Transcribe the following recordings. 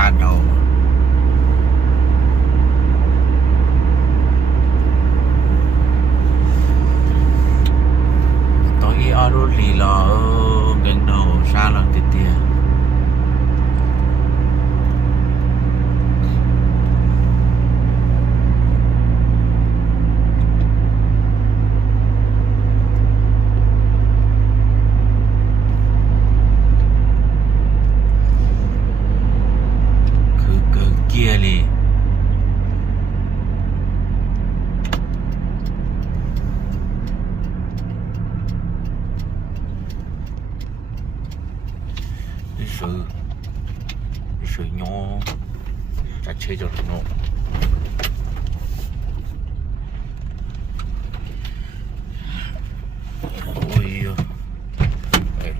đá đầu tôi nghĩ ở đó lì lò gần đầu xa lần tiệt tiệt kia lì水牛再切就是弄哎呦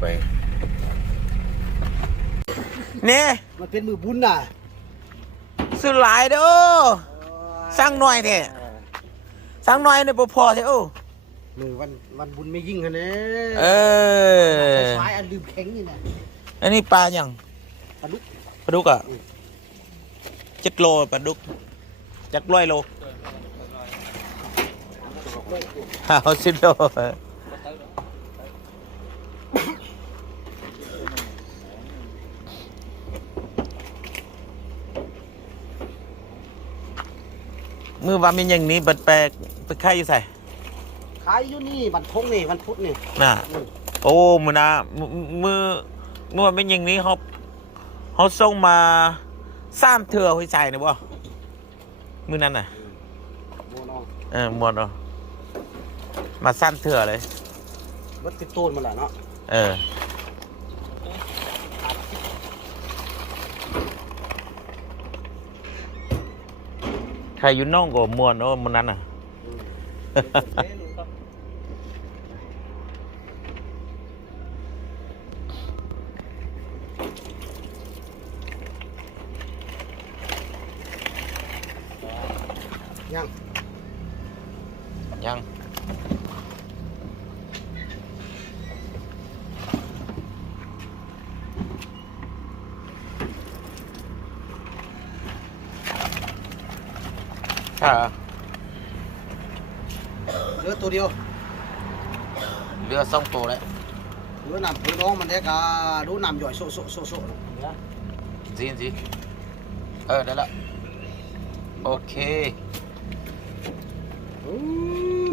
ไปเนี่ยมันเป็นมือบุญน่ะซื้อหลายเด้อสั่งหน่อยเถอะสั่งหน่อยเนี่ยพอเถอะมือวันบุญไม่ยิ่งกันเนี่ยสายอันลืมแข็งนี่นะอันนี้ปลาอย่างปลาดุกอ่ะ7 โลปลาดุกจัก100 โลเอา10 โลมือว่ามีอย่างนี้แปลกๆไปขายอยู่ใส่ขายอยู่นี่วันทงนี่วันพุธนี่น่ะโอ้มือนะมือว่าเป็นอย่างนี้เขาส่งมา3 เถื่อให้ใส่เนี่ยบ่มือนั้นน่ะมวนมา3 เถื่อเลยวัดติดต้นมาแหละเนาะใครอยู่น้องก็มวนมันนั้นน่ะยังเหลือตัวเดียวเหลือ2 ตัวเลยเหลือน้ำผืนน้องมันเด็กอ่ะดูน้ำย่อยโซสิได้ละโอเค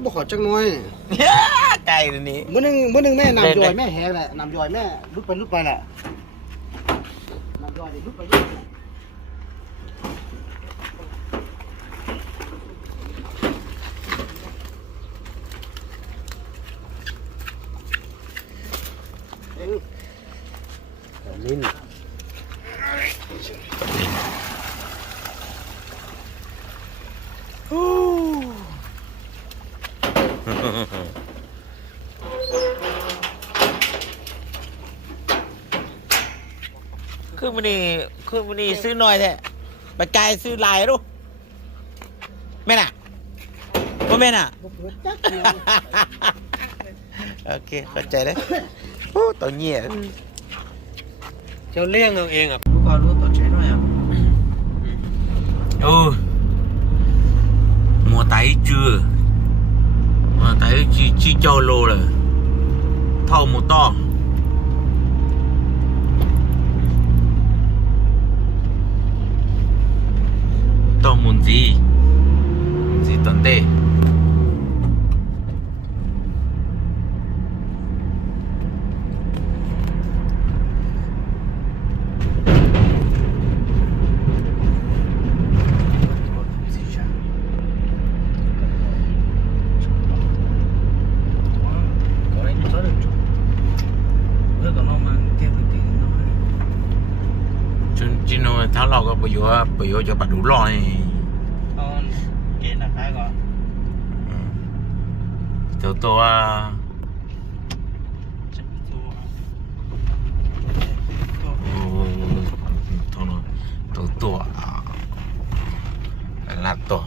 บ่ขอจังน้อยไก่ตัวนี้มื้อนึงแม่น้ำย่อยแม่แหแหละน้ำย่อยแม่ลุดไปแหละน้ำย่อยลุดไปลิ้นคือมันนี่ซื้อหน่อยแท้ไปไกลซื้อหลายดูแม่น่ะบ่แม่น่ะโอเคเข้าใจเลยตัวเงี้ยเจ้าเลี้ยงเอาเองอ่ะรู้ก็รู้ต่อใจด้วยอ่ะmua tái chưa tái chi cho lô rồi thau một to một gì tuần tê tháng lò có bây giờ cho bạn đủ lo này chuyện là phải gọi tôi tôi là tôi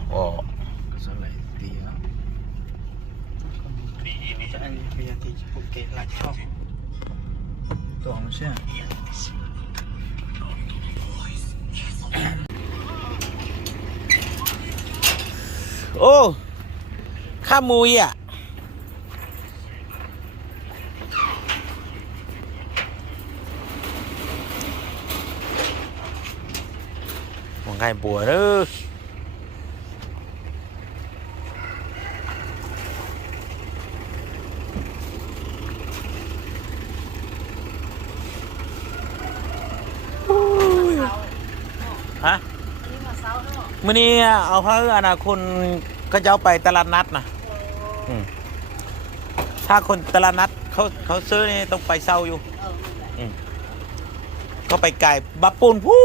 sao lại đi đó anh bây giờ thì ok lại không toàn sẽ โอ้ข้ามุยอ่ะมองไงบัวเด้อฮะมื่อนี้เอาเขาอนาคุณก็จะเอาไปตลาดนัดนะถ้าคนตลาดนัดเขาซื้อนี่ต้องไปเศร้าอยู่ก็ไปไก่บับปูนผู้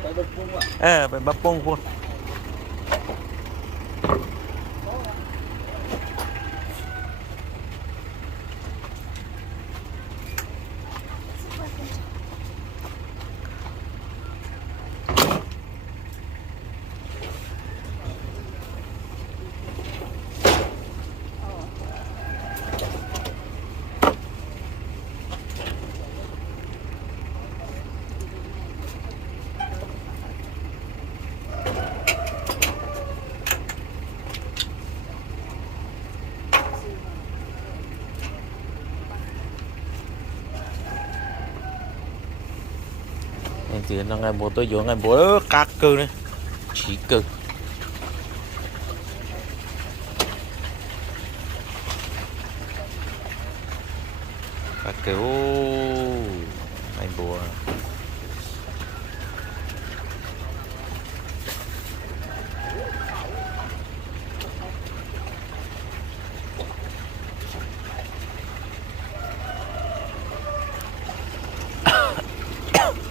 ไปบนพุ่งว่ะ ไปบับปูนพูนthì nó ngày bố tôi vô ngày bố cắt cơ này chỉ cơ cắt cơ ngày bố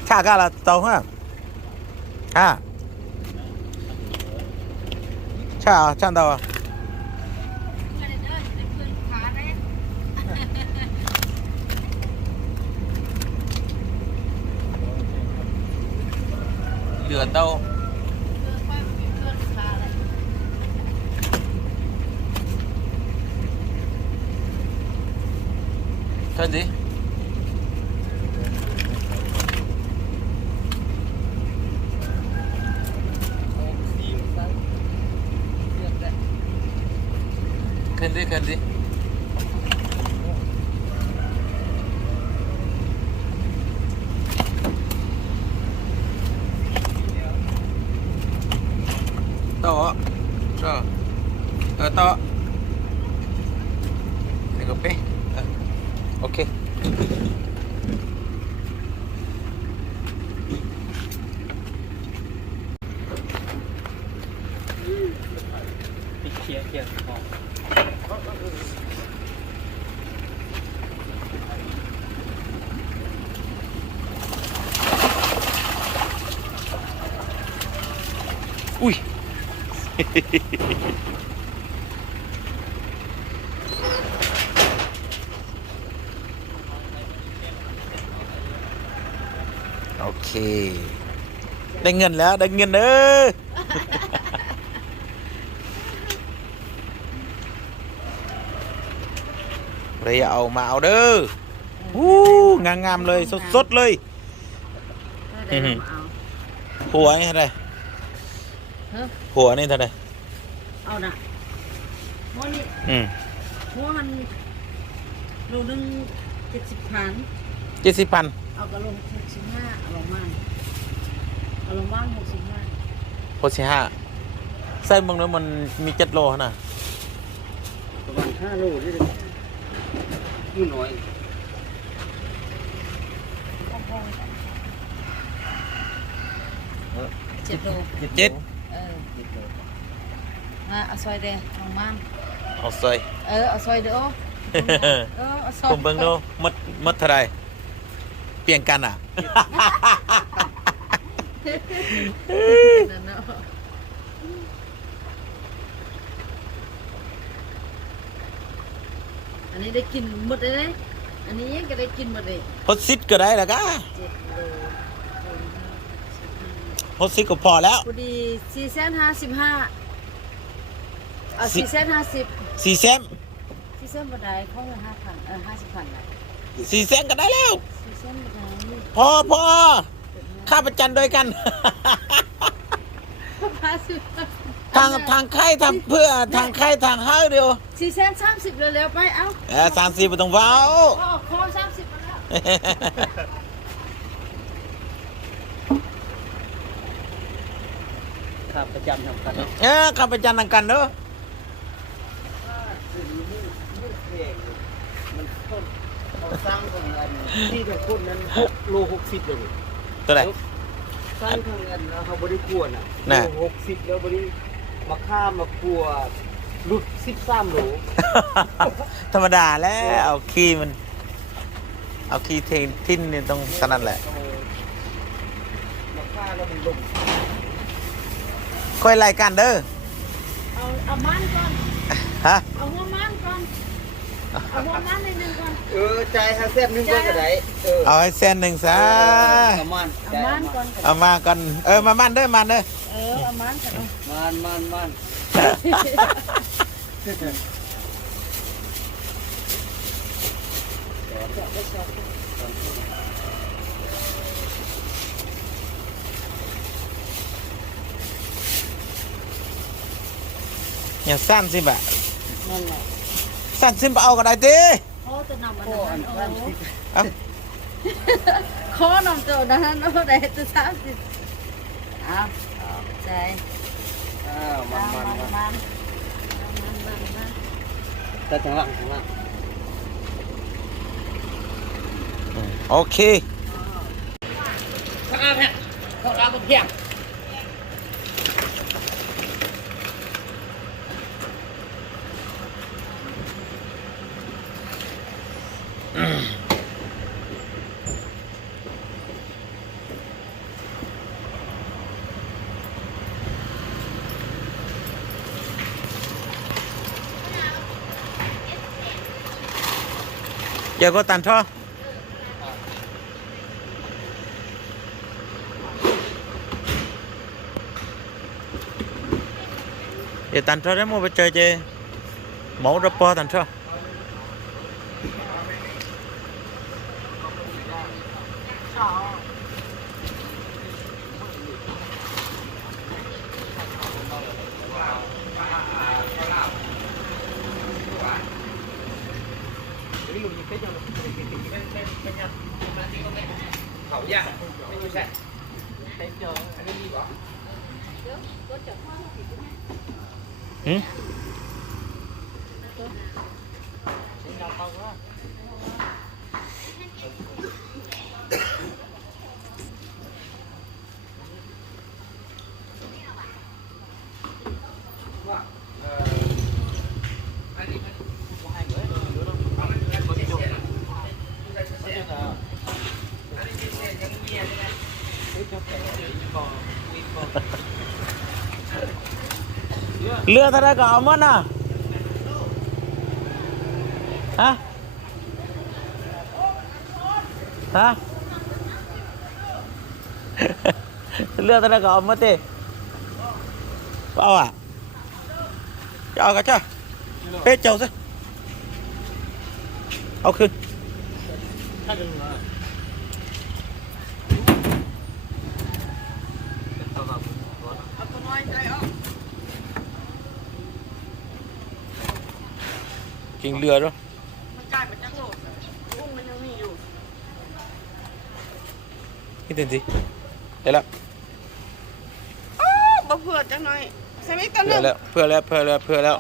chả cả là tàu ha chả chăn tàu à lửa tàu thân gì cần đi to to okay okay kia ui ok ได้เงินแล้วได้เงินเด้อ เรียเอามาเอาเด้องามๆเลยสดๆเลยหัวนี่เท่าไหร่หัวนี่เท่าไหร่ เอาน่ะหัวนี่หัวมันโลนึง70,000 70,000เอากระลง65เอาลงบ้าน65 โคชิห้าไส้เมืองนั้นมันมี7 โลนะ ประมาณ5 โลนี่เลยนี่น้อย 7 โล 7 เอาซอยเด้ลงบ้าน เอาซอย เอาซอยเด้อเอาซอย ผมเบิ่งดูมัดเท่าไหร่เปลี่ยนกันอ่ะ นั่นเนาะอันนี้ได้กินหมดเลยนะอันนี้ยังก็ได้กินหมดเลย พดซิดก็ได้แล้วก็ 7 โล พดซิดก็พอแล้ว พอดี455เอา450 4 แซม 4เส้นบ่ได้เขาเลย5,000 50,000น่ะ 4 แซมก็ได้แล้ว 4เส้นบ่ได้ พอข้าประจันด้วยกัน ทางไข่ทางเพื่อทางไข่ทางห้าเดียว 430เร็วๆไปเอ้า 30บ่ต้องเว้า ขอ30มาแล้ว ครับประจำทำกันเนาะ ขับไปจันทร์กันเด้อ มันต้นเขาสร้างกันอันที่ทุกคนนั้น6 โล 60เลย ตัวไหน สร้างทางอันแล้วเขาบริกวนอ่ะ น่ะ โล60แล้วบริมาข้ามมากลัวหลุด13 โล ธรรมดาแล้วเอาขี้มัน เอาขี้เทนทิ้นเนี่ยต้องสนั่นแหละ มาข้ามแล้วมันลง ค่อยไล่กันเด้อ เอามันก่อน ฮะ เอาหัวมันก่อนเอาหัวมันในนึงก่อน ใจทางแซ่บนึงก็กระไดเอาให้เส้นหนึ่งซะ เอามัน เอามันก่อน เอามาก่อนมามันเด้อมันเด้อ เอามันก่อน มัน อย่าสั้นสิบะ นั่นแหละ สั้นสิบเอาก็ได้ติ ขอจะนำอัน โอ้อั นั้น น นั้น เอา ขอนำตัวนั้นโอ้ได้ตัว30เอาใจ มัน มัน แต่ทางหลัง โอเค ข้างหน้าแพะข้างหลังก็เพียง giờ có tàn cho giờ tàn cho đấy mua về chơi chơi mẫu rapper tàn cho khẩu dạไม่อยู่ใช่ไปเจออันนี้ดีกว่า ừ? Lừa thật ra cả ông mất à? Hả? Hả? Lừa thật ra cả ông mất đi. Bao à? Cho cả cho. Phết châu chứ. Ao khinh. Kinh lừa đó. Cái tên gì? Đây là. Bọc vừa cho nói. Xem mấy con Phừa nữa. lẹo.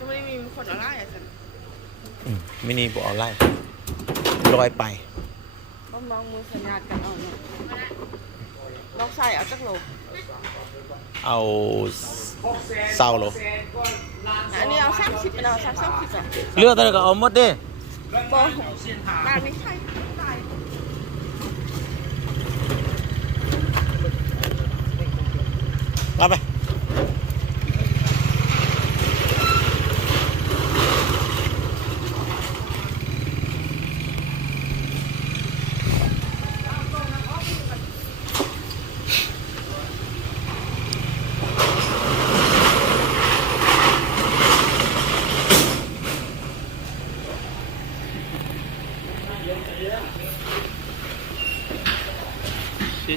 Cho mìnhคนở lại à? Mini bộ online. Lôi bài. Bông bông mua sân nhạt cả ở nữa. Bông xài ở chắc lột. เอา sau rồi. Anh đi ao 30 เป็นเอา30ก่อน เลือกอะไรก็เอาหมดดิ บ่บ้านไม่ใช่ตาย เอาไป4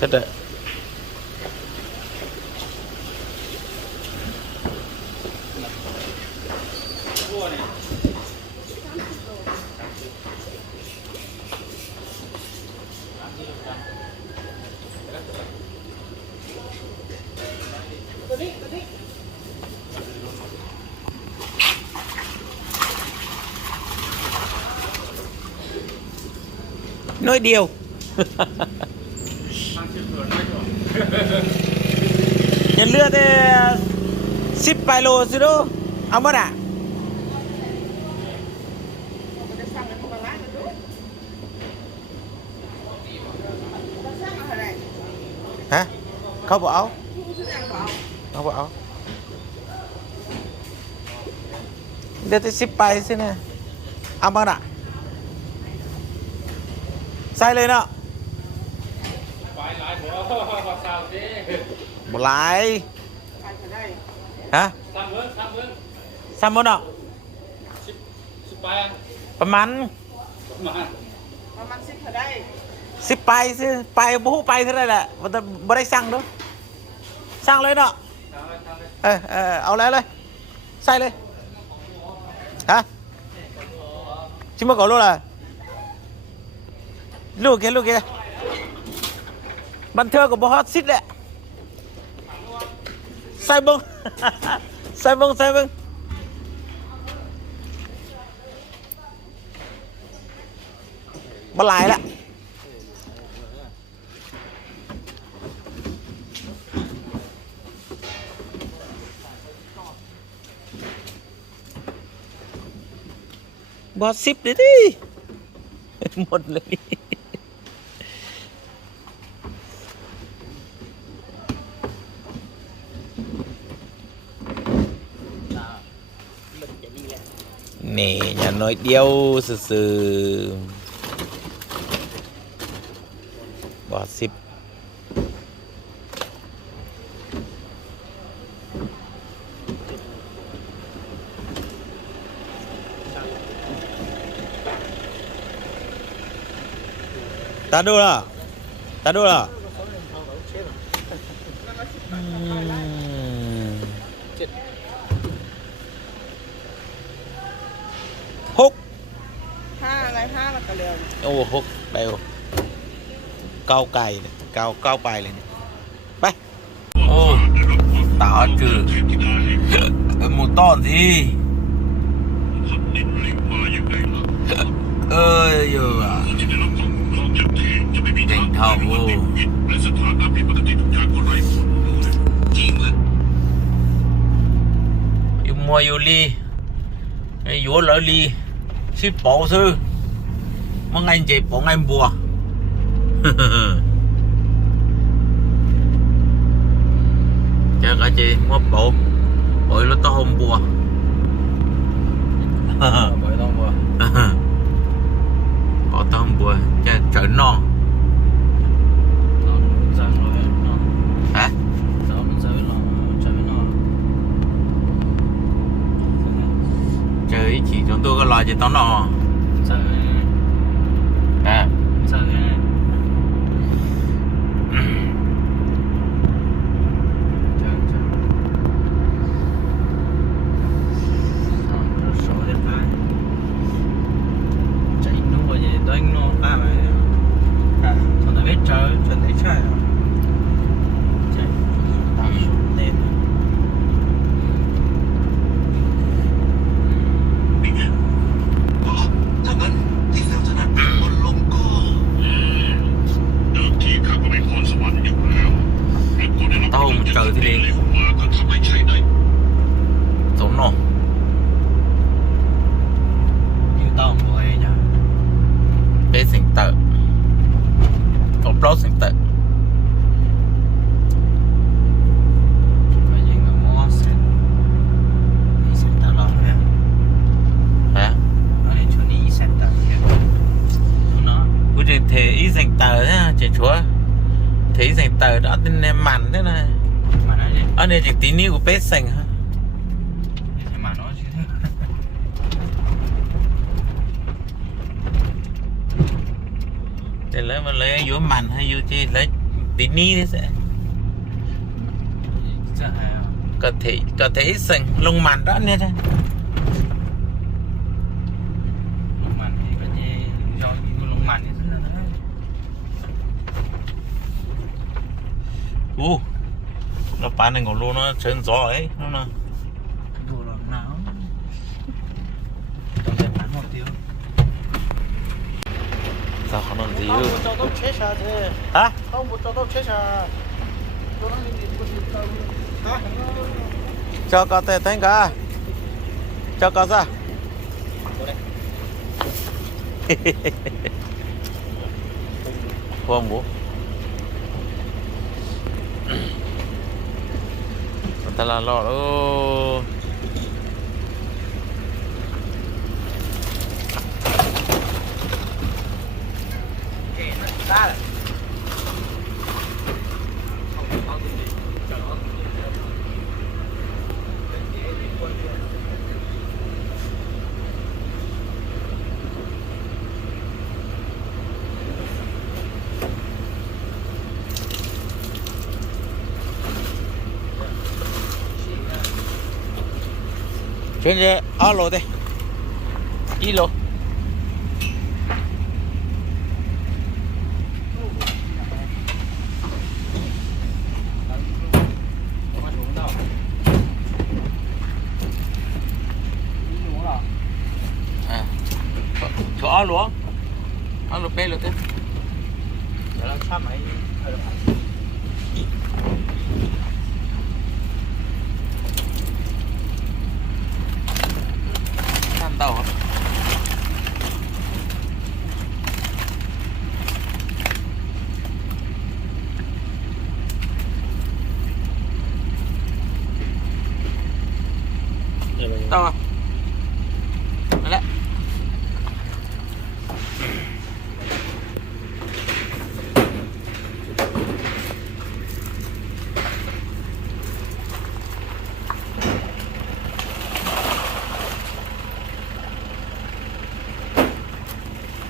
Chết rồi. Nói điều. Nhận lừa thì ship bài lô chứ đâu. Ông mất à? Hả? Không bỏ áo. Không bỏ áo. Đưa tới ship bài xin nè. Ông mất à? Sai lên ạ. Một lại. Hả? 3 อ่ะ ประมาณ10เท่าใด10ไปซื้อไปบ่ฮู้ไปเท่าใดแหละบ่ได้สั่งเด้อสั่งเลยเนาะเอาเลยใส่เลยฮะชิมก่อนรู้ล่ะลูกแกบันเทิงก็บ่ฮอดซิดแหละใส่เบิ่ง ใส่เบิ่งบ่หลายละบ่10เลยดิ หมดเลยนี่อย่าน้อยเดียวซื่อๆบ่10ta đua là hút 5อะไร5มันก็เร็ว ô hút đây cao cày này cao bài này bay ô tạo trừ một to gì ơi giờ à thành thầu yêu mua yêu ly yêu lỡ ly ship bộ sư mong anh chị bọn anh bùa cho cả chị mua bộ bội nó to hôm bùa bội to bùa bỏ to hôm bùa cho trở non hả trời chỉ chúng tôi có lo cho tao nọ à trời thì đi sống nọ tờ upload center hả bữa thì thế ý dành tờ nhá chị chúa thế dành tờ đó tên em mặn thế này anh này chỉ tí níu của pet sành hả để lấy mà lấy vô mặn hay vô chi lấy tí ní thế sẽ có thể sành lông mặn đó nè thôi nó bán này còn luôn nó chân gió ấy nó nè đồ làm não trong nhà bán một tiêu sao không làm gì không ư một chỗ đâu chết sao thế hả không một chỗ đâu chết sao tôi nói gì hả cho có thể thanh cả cho có ra không bố ta là lọ đâu chuyện gì alo đây đi lô chỗ alo pe luôn thế tàu hả? Tàu à? Đấy.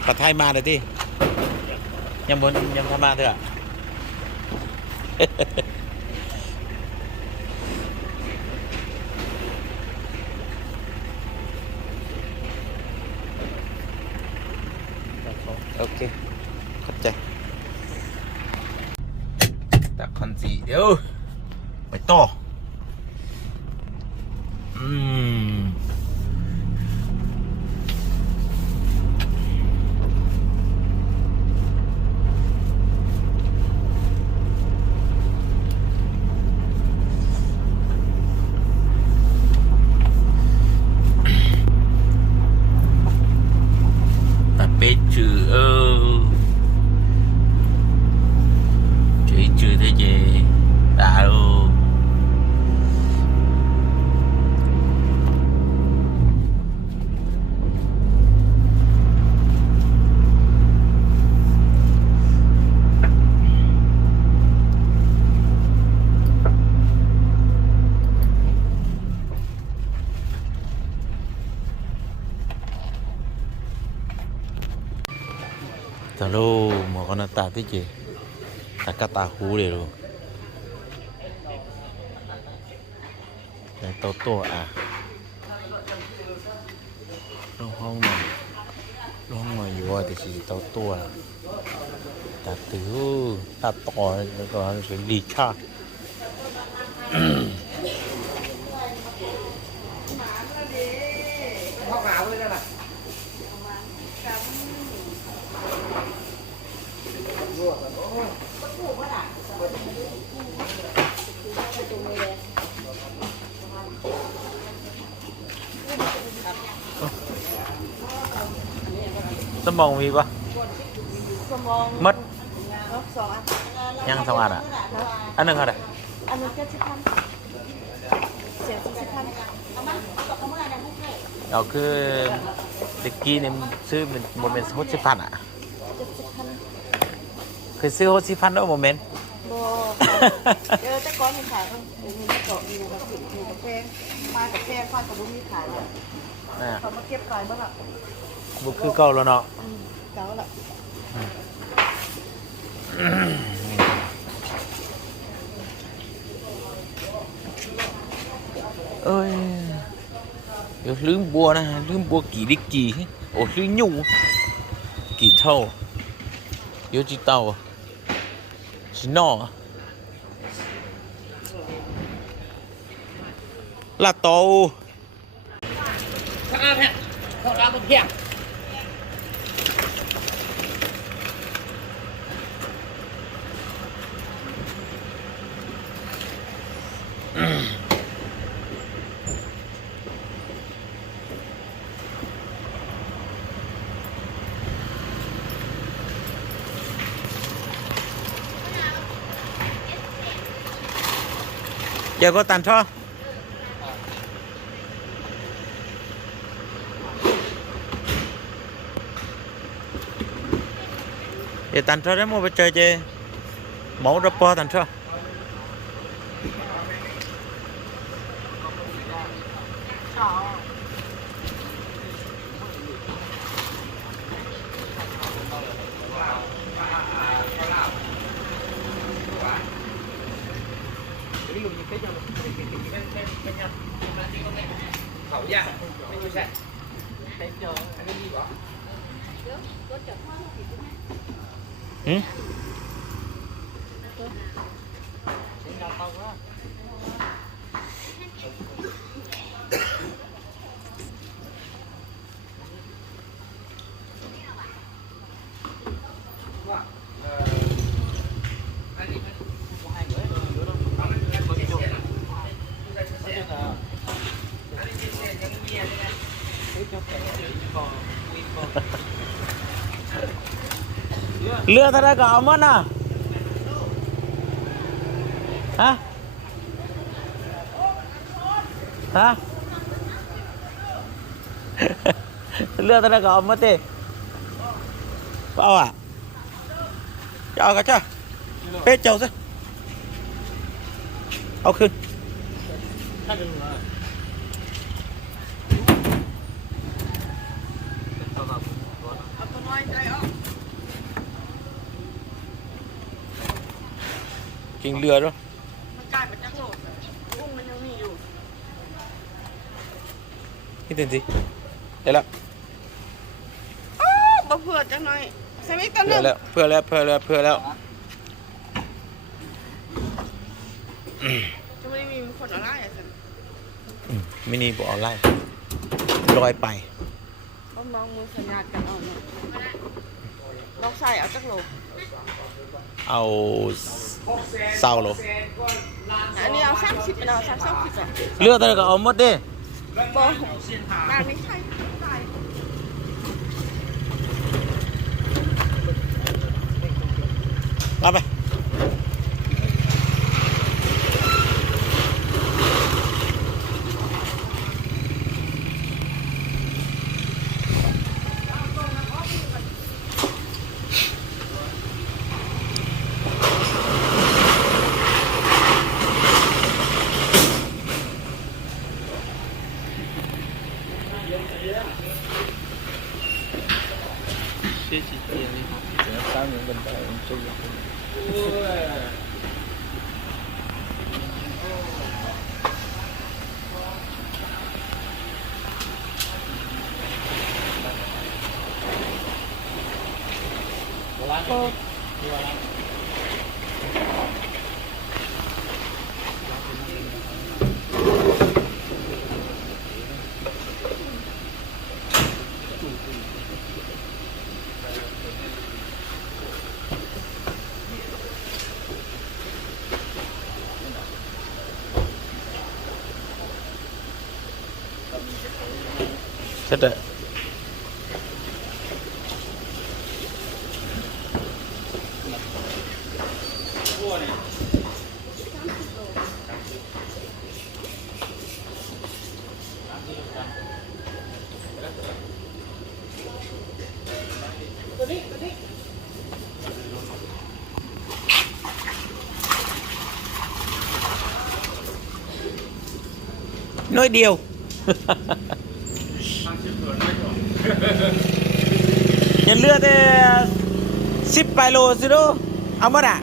Và thay mà được đi nhầm thay mà thôi ạ ok khất chạy ta còn gì đâu phải to bê trừ chỉ trừ thế gì đã luôn Hello, mau kena tak tu je. Tak tahu dia tu. Yang toto ah. Long mà vừa thì chỉ toto à. Ta tu, ta to rồi nó sẽ đi cha. Tấm bông gì ba? สมอง มัด เนาะ2อัน ยังสองอันอ่ะอันหนึ่งอะไร อันนึง70,000เสีย40,000 เราคือตะกี้เนี่ยซื้อเป็นโมเมนต์60,000อ่ะ 70,000 เคยซื้อ60,000ด้วยโมเมนต์ บ่แต่ก่อนมีขายเดี๋ยวนี้มันก็มีแบบมีกาแฟมากับแฟฟ้ากับบ่มีขายแล้ว น่ะ เขามาเก็บขายบ่ล่ะ บุคือเก่าแล้วเนาะ เก่าละ เอ้ยเดี๋ยวลืมบัวนะลืมบัวกี่ดิกกี่โอ้ลืมหยูกี่เท่าเดี๋ยวจีเต่าจีนอลาโต ข้าวแผ่ข้าวดาวเพียง giờ có tàn cho giờ tàn cho đấy mua về chơi chơi mẫu đập po tàn cho khẩu daไม่ใช่ไปเจออันนี้ดีกว่า ừ? Lừa thật ra cả ông mất à? Hả? Hả? Lừa thật ra cả ông mất đi. Bao à? Chào cả cha. Phê chầu ra. Ao khinh. เอาตัวน้อยใจออก Kinh lừa đó. มันกลายเป็นจักโลกกุ้งมันยังมีอยู่ Cái tên gì? Đây là. บ่เผื่อจังหน่อยใส่ไม่ตัวนึ Phừa ง lẹo, phừa lẹo, phừa lẹo, phừa lẹo. จะไม่ได้มีคนอะไรอ่ะสิ Mini bộ online. Lôi bài. ต้องลองมือสัญญากันเอาเนาะลองใส่เอาจักโล Ao sau rồi. อันนี้เอา30เป็นเอา30ก่อน Lừa thật ra cả ông mất đi. บ่นานไม่ใช่ใส่ Làm này. Chết rồi. น้อยเดียว อย่าเลือด10ไปโลสิลูกเอามาด่ะ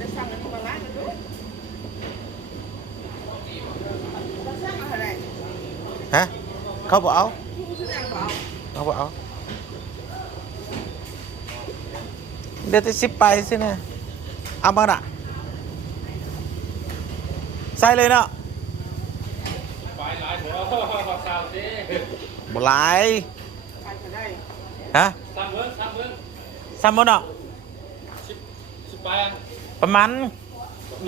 จะสั่งกันมาล้างกันดูจะสั่งอะไร ฮะเขาบอกเอา ชื่ออย่างเปล่า เขาบอกเอาเดี๋ยวจะ10ไปสินะเอามาด่ะใส่เลยเนาะบหลาย ใครจะได้ ฮะ ซ้ำบ่เนาะประมาณ ป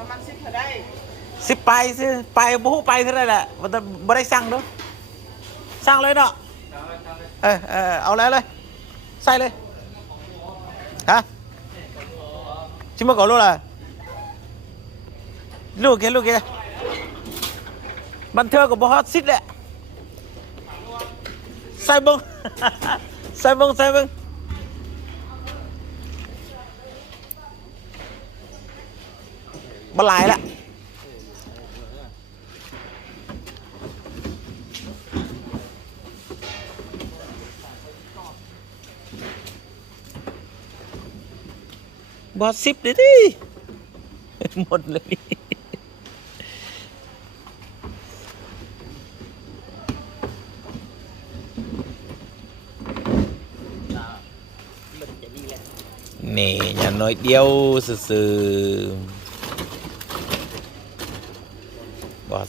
ระมาณ10จะได้ 10ไปสิไปบ่ฮู้ไปเท่าไหร่แหละบ่ได้สั่งเด้อสั่งเลยเนาะเอาแล้วเลยใส่เลยฮะชิมมาก่อนลูกล่ะลูกแกบันเทิงกับบ่ฮอตซิดแหละใส่เบิ่ง ใส่เบิ่งบ่หลายละบ่10เลยดิ หมดเลยนี่อย่างน้อยเดียวซื่อๆบ่10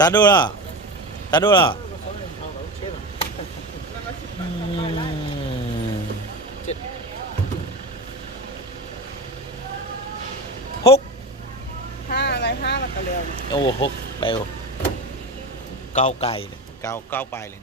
ตาดูล่ะหก 5อะไร5มันก็เร็ว โอ้หกไปเก้าไก่เลยเก้าไปเลย